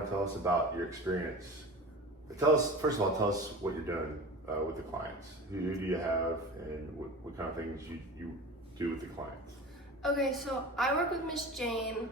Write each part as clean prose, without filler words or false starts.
kind of tell us about your experience. First of all, tell us what you're doing with the clients. Who do you have, and what kind of things you do with the clients? Okay, so I work with Miss Jane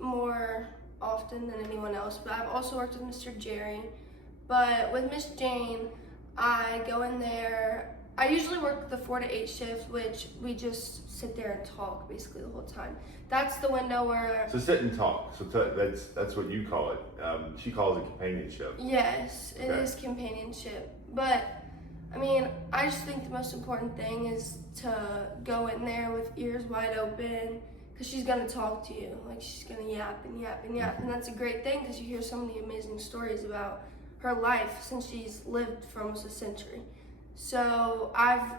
more often than anyone else, but I've also worked with Mr. Jerry. But with Miss Jane, I go in there. I usually work the 4 to 8 shift, which we just sit there and talk basically the whole time. That's the window where. So sit and talk. So that's what you call it. She calls it companionship. Yes, it is companionship. But I mean, I just think the most important thing is to go in there with ears wide open, because she's gonna talk to you. Like, she's gonna yap and yap and yap, and that's a great thing because you hear so many amazing stories about her life since she's lived for almost a century. So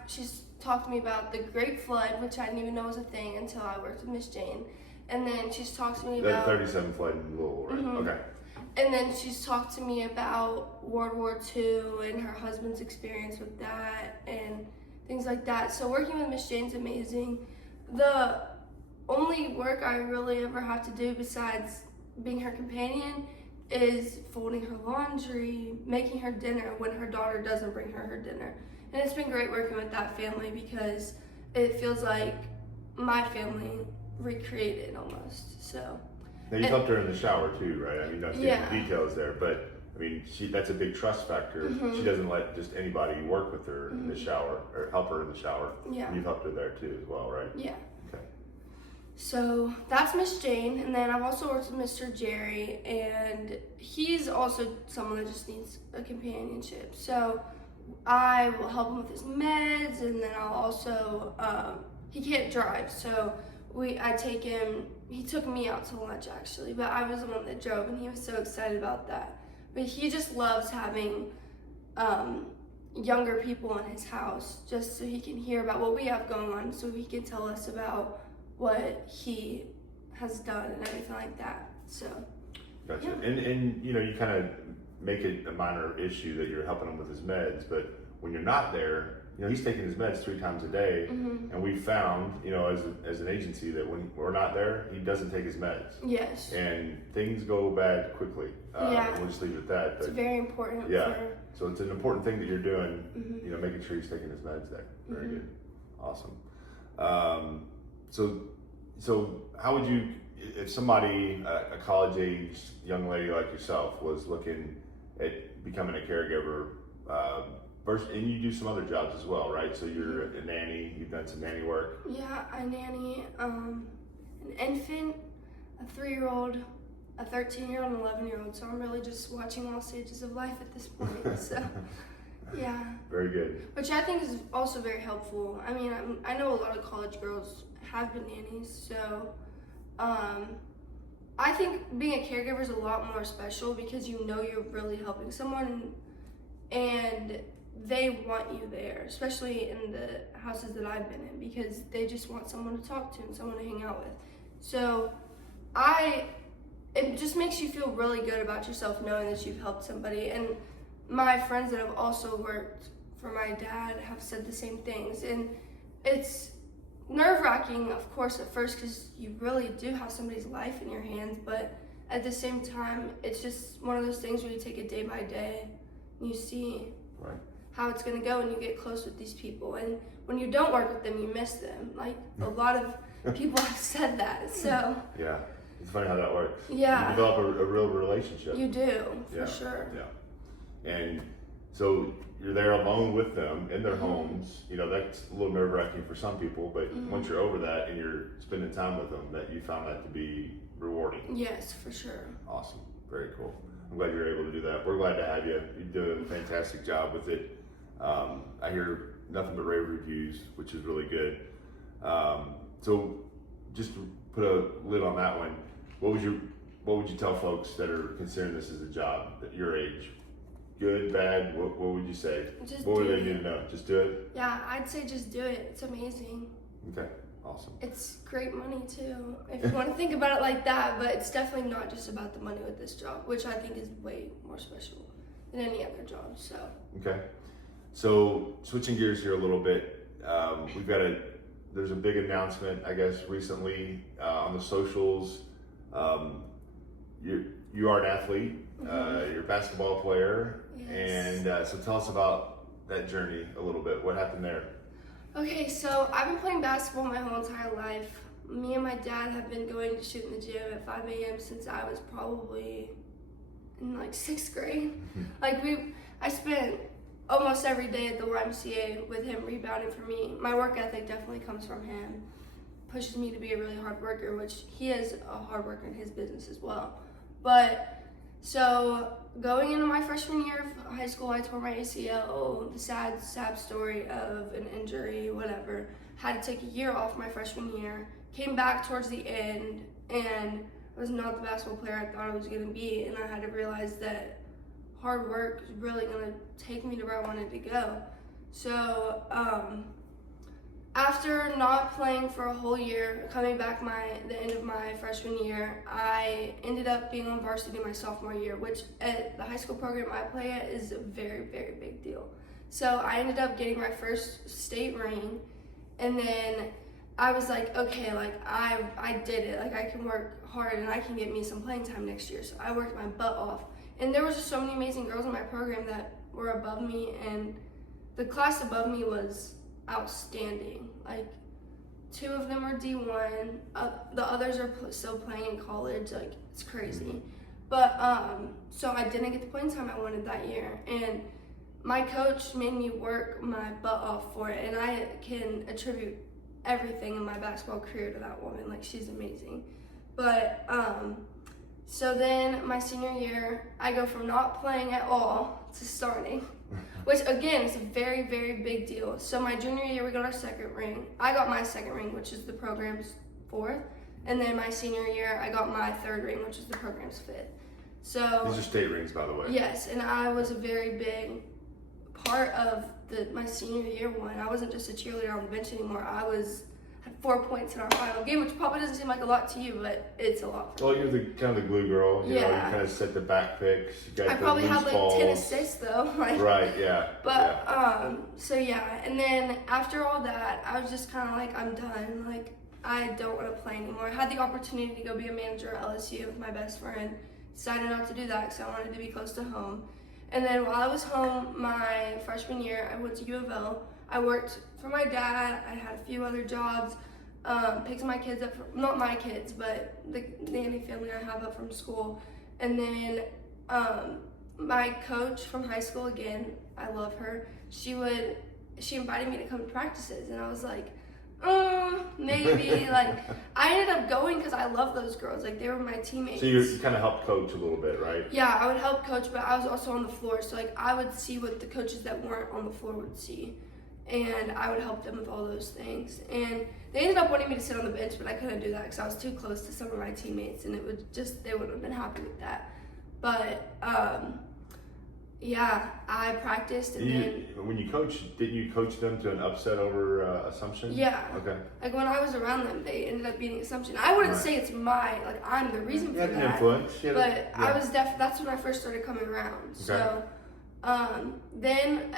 she's talked to me about the Great Flood, which I didn't even know was a thing until I worked with Miss Jane. And then she's talked to me about the 37 flood in Louisville, right? Mm-hmm. Okay. And then she's talked to me about World War II and her husband's experience with that and things like that. So working with Miss Jane's amazing. The only work I really ever have to do besides being her companion is folding her laundry, making her dinner when her daughter doesn't bring her dinner. And it's been great working with that family because it feels like my family recreated almost. So. Now you've helped her in the shower too, right? I mean, not Yeah. the details there, but I mean, that's a big trust factor. Mm-hmm. She doesn't let just anybody work with her in the shower or help her in the shower. Yeah. And you've helped her there too as well, right? Yeah. Okay. So that's Miss Jane, and then I've also worked with Mr. Jerry, and he's also someone that just needs a companionship. So I will help him with his meds, and then I'll also, he can't drive, so I take him. He took me out to lunch actually, but I was the one that drove, and he was so excited about that. But he just loves having younger people in his house, just so he can hear about what we have going on, so he can tell us about what he has done and everything like that. So. Gotcha. Yeah. And you know, you kind of make it a minor issue that you're helping him with his meds, but when you're not there, you know, he's taking his meds 3 times a day, Mm-hmm. and we found, you know, as an agency that when we're not there, he doesn't take his meds. Yes. And things go bad quickly. Yeah. We'll just leave it at that. It's But very important. yeah. So it's an important thing that you're doing, Mm-hmm. you know, making sure he's taking his meds there. Very Mm-hmm. good. Awesome. So how would you, if somebody, a college-age young lady like yourself was looking at becoming a caregiver, and you do some other jobs as well, right? So you're a nanny, you've done some nanny work. Yeah, I nanny an infant, a 3-year-old, a 13-year-old, and an 11-year-old. So I'm really just watching all stages of life at this point. So, yeah. Very good. Which I think is also very helpful. I mean, I know a lot of college girls have been nannies, so I think being a caregiver is a lot more special because you know you're really helping someone, and they want you there, especially in the houses that I've been in, because they just want someone to talk to and someone to hang out with. So it just makes you feel really good about yourself knowing that you've helped somebody. And my friends that have also worked for my dad have said the same things. And it's nerve-wracking, of course, at first, because you really do have somebody's life in your hands, but at the same time, it's just one of those things where you take it day by day and you see Right. how it's going to go, and you get close with these people. And when you don't work with them, you miss them. Like, a lot of people have said that. So Yeah. It's funny how that works. Yeah. You develop a real relationship. you do, Yeah. for sure. Yeah. And so you're there alone with them in their Mm-hmm. homes. You know, that's a little nerve-wracking for some people, but Mm-hmm. once you're over that and you're spending time with them, that you found that to be rewarding. Yes, for sure. Awesome. Very cool. I'm glad you're able to do that. We're glad to have you. You do a fantastic job with it. I hear nothing but rave reviews, which is really good. So just to put a lid on that one, what would you tell folks that are considering this as a job at your age? Good, bad, what would you say? Just What would do they it. need to know? Just do it? Yeah, I'd say just do it. It's amazing. Okay, awesome. It's great money too, if you want to think about it like that, but it's definitely not just about the money with this job, which I think is way more special than any other job. So Okay, so switching gears here a little bit, there's a big announcement, I guess, recently on the socials. you are an athlete. You're a basketball player, Yes. and so tell us about that journey a little bit. What happened there? Okay, so I've been playing basketball my whole entire life. Me and my dad have been going to shoot in the gym at 5 a.m. since I was probably in like 6th grade. Like I spent almost every day at the YMCA with him rebounding for me. My work ethic definitely comes from him. Pushes me to be a really hard worker, which he is a hard worker in his business as well. But so going into my freshman year of high school, I tore my ACL. The sad story of an injury, whatever. Had to take a year off my freshman year. Came back towards the end, and I was not the basketball player I thought I was going to be. And I had to realize that hard work is really going to take me to where I wanted to go. So after not playing for a whole year, coming back the end of my freshman year, I ended up being on varsity my sophomore year, which at the high school program I play at is a very, very big deal. So I ended up getting my first state ring, and then I was like, okay, like I did it. Like I can work hard and I can get me some playing time next year. So I worked my butt off. And there was just so many amazing girls in my program that were above me, and the class above me was outstanding. Like 2 of them are D1, the others are still playing in college. Like it's crazy. But so I didn't get the playing time I wanted that year, and my coach made me work my butt off for it, and I can attribute everything in my basketball career to that woman. Like she's amazing. But so then my senior year, I go from not playing at all to starting, which again is a very, very big deal. So my junior year, we got our 2nd ring. I got my 2nd ring, which is the program's 4th. And then my senior year, I got my 3rd ring, which is the program's 5th. So These are state rings, by the way. yes, and I was a very big part of my senior year one. I wasn't just a cheerleader on the bench anymore. I had 4 points in our final game, which probably doesn't seem like a lot to you, but it's a lot for me. Well, you're the kind of the glue girl. You know, you Yeah. kind of set the back picks. You got I the probably loose had like balls. 10 assists though. Like, Right, yeah. But yeah. so yeah, and then after all that, I was just kind of like, I'm done. Like I don't want to play anymore. I had the opportunity to go be a manager at LSU with my best friend. Decided not to do that because I wanted to be close to home. And then while I was home my freshman year, I went to U of L. I worked for my dad. I had a few other jobs. Picked my kids up, not my kids, but the nanny family I have up from school. And then my coach from high school, again, I love her. She invited me to come to practices, and I was like, maybe. Like I ended up going because I love those girls. Like they were my teammates. So you kind of helped coach a little bit, right? Yeah, I would help coach, but I was also on the floor. So like I would see what the coaches that weren't on the floor would see, and I would help them with all those things. And they ended up wanting me to sit on the bench, but I couldn't do that because I was too close to some of my teammates, and they wouldn't have been happy with that. But yeah, I practiced, and then when you coached, didn't you coach them to an upset over Assumption? yeah, Okay. like when I was around them, they ended up beating Assumption. I wouldn't Right. say it's I'm the reason You for had an that. influence. But I was that's when I first started coming around. So then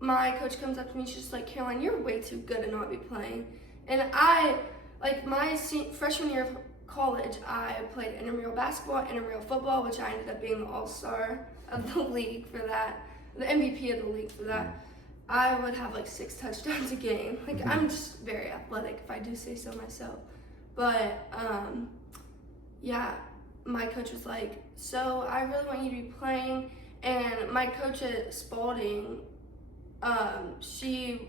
my coach comes up to me, she's just like, Caroline, you're way too good to not be playing. And I, like my freshman year of college, I played intramural basketball, intramural football, which I ended up being the all-star of the league for that, the MVP of the league for that. I would have like 6 touchdowns a game. Like I'm just very athletic, if I do say so myself. But yeah, my coach was like, so I really want you to be playing. And my coach at Spalding, she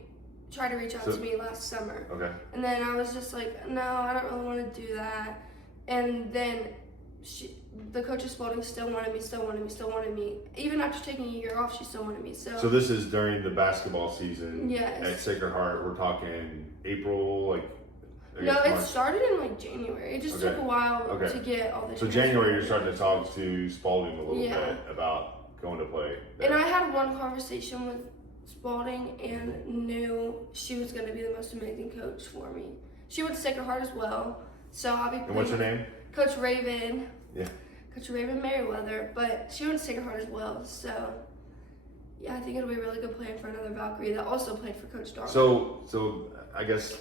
tried to reach out to me last summer. Okay. And then I was just like, no, I don't really want to do that. And then the coach at Spalding still wanted me. Even after taking a year off, she still wanted me. So this is during the basketball season. Yes. At Sacred Heart, we're talking April, like. I no, guess it March. started in like January. It just took a while to get all the. So January, you're starting to talk to Spalding a little Yeah. bit about going to play there. And I had one conversation with Spalding and knew she was going to be the most amazing coach for me. She went to Sacred Heart as well, so I'll be playing. And what's her name? Coach Raven. Yeah. Coach Raven Merriweather, but she went to Sacred Heart as well, so yeah, I think it'll be a really good plan for another Valkyrie that also played for Coach Darwin. So I guess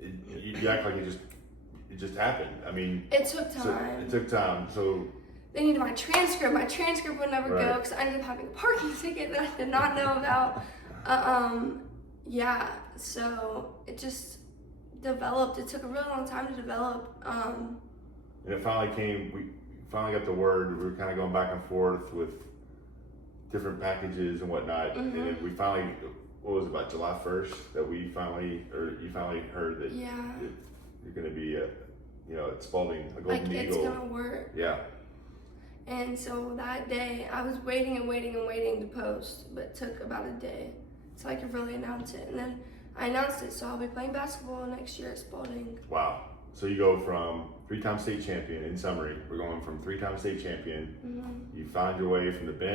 you act like it just happened. I mean, it took time. So it took time. So they needed my transcript. My transcript would never go Right. because I ended up having a parking ticket that I did not know about. Yeah, so it just developed. It took a really long time to develop. And it finally came. We finally got the word. We were kind of going back and forth with different packages and whatnot, and then we finally. What was it, about July 1st that you finally heard that Yeah. you're going to be at Spalding, a Golden Like, Eagle. it's gonna work. Yeah. And so that day, I was waiting and waiting and waiting to post, but it took about a day so I could really announce it. And then I announced it, so I'll be playing basketball next year at Spalding. Wow. So you go from 3-time state champion. In summary, we're going from 3-time state champion. You found your way from the bench